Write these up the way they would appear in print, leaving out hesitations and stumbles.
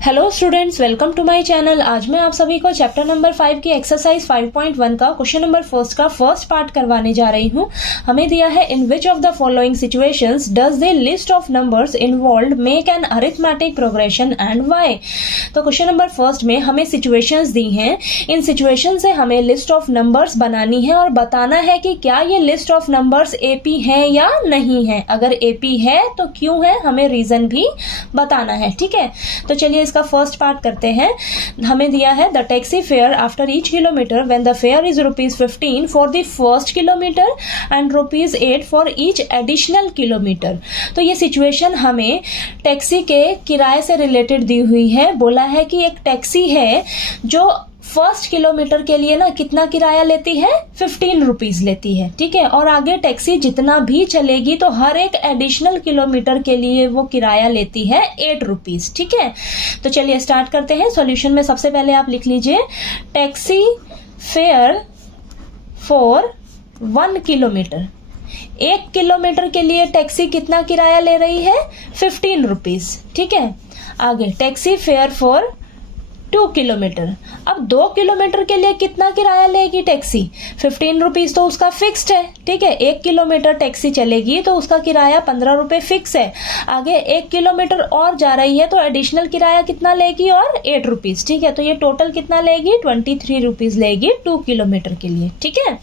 Hello students, welcome to my channel. आज मैं आप सभी को चैप्टर नंबर 5 की एक्सरसाइज 5.1 का क्वेश्चन नंबर फर्स्ट का फर्स्ट पार्ट करवाने जा रही हूँ। हमें दिया है in which of the following situations does the list of numbers involved make an arithmetic progression and why. तो क्वेश्चन नंबर फर्स्ट में हमें सिचुएशंस दी हैं। इन सिचुएशन से हमें लिस्ट ऑफ नंबर्स बनानी है और बताना है कि क्या ये लिस्ट ऑफ नंबर्स एपी है या नहीं है। अगर एपी है तो क्यों है, हमें रीजन भी बताना है। ठीक है, तो चलिए इसका फर्स्ट पार्ट करते हैं। हमें दिया है the taxi fare after each kilometre when the fair is ₹15 for the first kilometre and ₹8 for each additional kilometre. तो ये सिचुएशन हमें टैक्सी के किराए से रिलेटेड दी हुई है। बोला है कि एक टैक्सी है जो फर्स्ट किलोमीटर के लिए ना कितना किराया लेती है, ₹15 लेती है। ठीक है, और आगे टैक्सी जितना भी चलेगी तो हर एक एडिशनल किलोमीटर के लिए वो किराया लेती है ₹8। ठीक है, तो चलिए स्टार्ट करते हैं। सॉल्यूशन में सबसे पहले आप लिख लीजिए taxi fare for 1 kilometre. 1 kilometre के लिए टैक्सी कितना किराया ले रही है, ₹15। ठीक है, आगे टैक्सी फेयर फॉर 2 किलोमीटर। अब 2 किलोमीटर के लिए कितना किराया लेगी टैक्सी, ₹15 तो उसका फिक्स्ड है। ठीक है, 1 किलोमीटर टैक्सी चलेगी तो उसका किराया ₹15 फिक्स है। आगे 1 किलोमीटर और जा रही है तो एडिशनल किराया कितना लेगी और ₹8। ठीक है, तो ये टोटल कितना लेगी, ₹23 लेगी 2 किलोमीटर के लिए। ठीक है,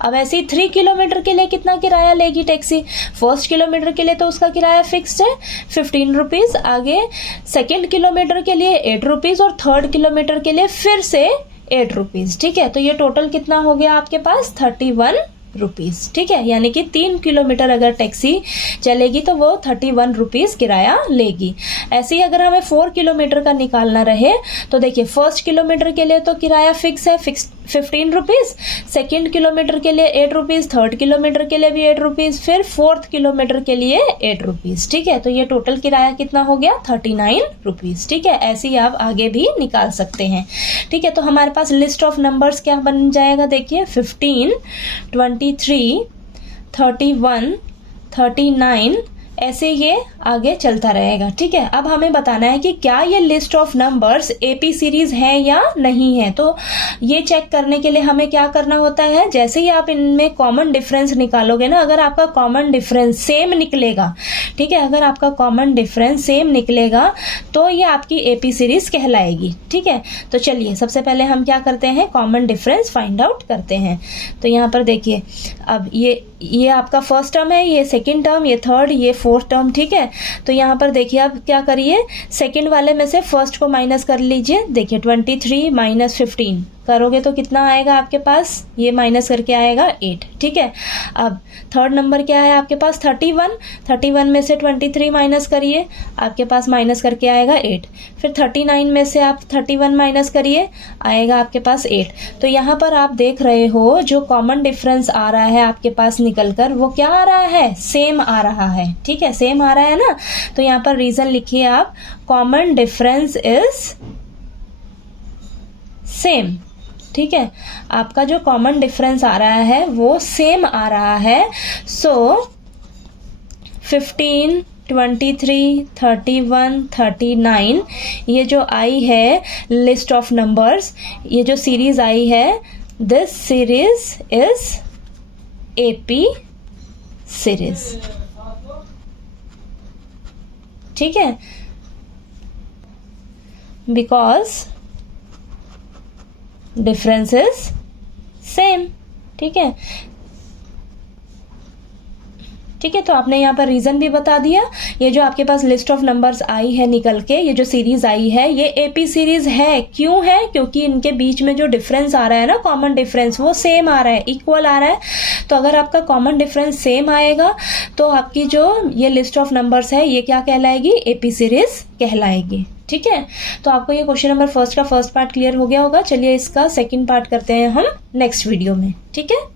अब ऐसे ही 3 किलोमीटर के लिए कितना किराया लेगी टैक्सी। फर्स्ट किलोमीटर के लिए तो उसका किराया फिक्स्ड है ₹15। आगे सेकेंड किलोमीटर के लिए ₹8 और थर्ड किलोमीटर के लिए फिर से ₹8। ठीक है, तो ये टोटल कितना हो गया आपके पास, ₹31। ठीक है, यानी कि 3 किलोमीटर अगर टैक्सी चलेगी तो वो ₹31 किराया लेगी। ऐसे ही अगर हमें 4 किलोमीटर का निकालना रहे तो देखिए फर्स्ट किलोमीटर के लिए तो किराया फिक्स है, ₹15। सेकेंड किलोमीटर के लिए ₹8, थर्ड किलोमीटर के लिए भी ₹8, फिर फोर्थ किलोमीटर के लिए ₹8। ठीक है, तो ये टोटल किराया कितना हो गया, ₹39। ठीक है, ऐसे ही आप आगे भी निकाल सकते हैं। ठीक है, तो हमारे पास लिस्ट ऑफ नंबर्स क्या बन जाएगा, देखिए 15, 23, 31, 39, ऐसे ये आगे चलता रहेगा। ठीक है, अब हमें बताना है कि क्या ये list of numbers AP series है या नहीं है। तो ये चेक करने के लिए हमें क्या करना होता है, जैसे ही आप इनमें कॉमन डिफरेंस निकालोगे ना, अगर आपका कॉमन डिफरेंस सेम निकलेगा, ठीक है, अगर आपका कॉमन डिफरेंस सेम निकलेगा तो ये आपकी एपी सीरीज कहलाएगी। ठीक है, तो चलिए सबसे पहले हम क्या करते हैं, कॉमन डिफरेंस फाइंड आउट करते हैं। तो यहाँ पर देखिए, अब ये आपका फर्स्ट टर्म है, ये सेकेंड टर्म, ये थर्ड, ये फोर्थ टर्म। ठीक है, तो यहाँ पर देखिए आप क्या करिए, सेकंड वाले में से फर्स्ट को माइनस कर लीजिए। देखिए 23 माइनस 15 करोगे तो कितना आएगा आपके पास, ये माइनस करके आएगा 8। ठीक है, अब थर्ड नंबर क्या है आपके पास, 31 में से 23 माइनस करिए, आपके पास माइनस करके आएगा 8। फिर 39 में से आप 31 माइनस करिए, आएगा आपके पास 8। तो यहाँ पर आप देख रहे हो जो कॉमन डिफरेंस आ रहा है आपके पास निकलकर, वो क्या आ रहा है, सेम आ रहा है। ठीक है, सेम आ रहा है ना, तो यहाँ पर रीजन लिखिए आप, कॉमन डिफरेंस इज सेम। ठीक है, आपका जो कॉमन डिफरेंस आ रहा है वो सेम आ रहा है। सो 15, 23, 31, 39 ये जो आई है लिस्ट ऑफ नंबर्स, ये जो सीरीज आई है, this series is AP series. ठीक है, बिकॉज डिफरेंस इज सेम। ठीक है, ठीक है, तो आपने यहाँ पर रीजन भी बता दिया। ये जो आपके पास लिस्ट ऑफ नंबर्स आई है निकल के, ये जो सीरीज आई है ये एपी सीरीज है। क्यों है, क्योंकि इनके बीच में जो डिफरेंस आ रहा है ना, कॉमन डिफरेंस, वो सेम आ रहा है, इक्वल आ रहा है। तो अगर आपका कॉमन डिफरेंस सेम आएगा तो आपकी जो ये लिस्ट ऑफ नंबर्स है ये क्या कहलाएगी, एपी सीरीज कहलाएगी। ठीक है, तो आपको ये क्वेश्चन नंबर फर्स्ट का फर्स्ट पार्ट क्लियर हो गया होगा। चलिए इसका सेकंड पार्ट करते हैं हम नेक्स्ट वीडियो में। ठीक है।